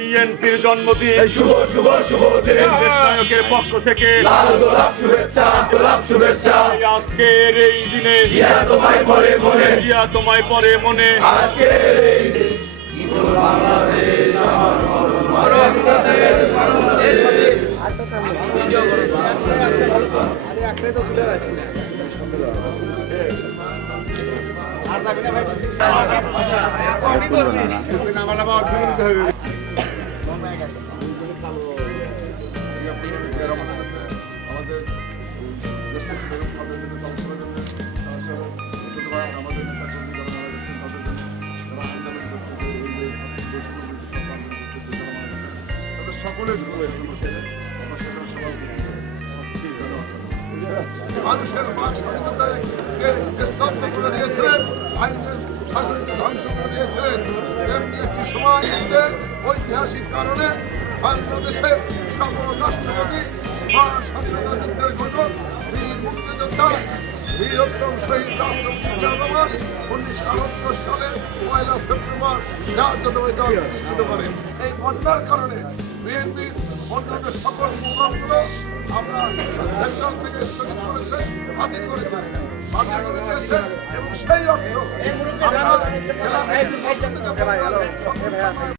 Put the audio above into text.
বিএনপির জন্মদিন। শুভ শুভ শুভ দিনে। নায়কের পক্ষ থেকে। লাল গোলাপ শুভেচ্ছা গোলাপ শুভেচ্ছা। আজকের এই দিনে। জিয়া তোমায় পরে মনে। জিয়া তোমায় পরে মনে। আজকের এই আমাদের দেশের বেগম খালেদা জিয়ার সংসদের জন্য তার সাথে গেছেন তাদের সকলের মানুষের স্বাধীনতাকে স্তব্ধ করে দিয়েছিলেন, আইনের শাসনকে ধ্বংস করে দিয়েছিলেন, তেমনি একটি সময় ঐতিহাসিক কারণে বাংলাদেশের সকল রাষ্ট্রপতি স্বাধীনতা যুদ্ধের ঘোষক, বীর মুক্তিযোদ্ধা বীরোত্তম শহীদ রাষ্ট্রপতি উনিশশো আটাত্তর সালের পয়লা সেপ্টেম্বর জাতীয়তাবাদী দল প্রতিষ্ঠিত করে। এই বন্যার কারণে বিএনপির অন্যান্য সকল প্রোগ্রামগুলো আমরা সেন্ট্রাল থেকে করেছে বাতিল করেছে বাতিল করে দিয়েছে এবং সেই অর্থ আমরা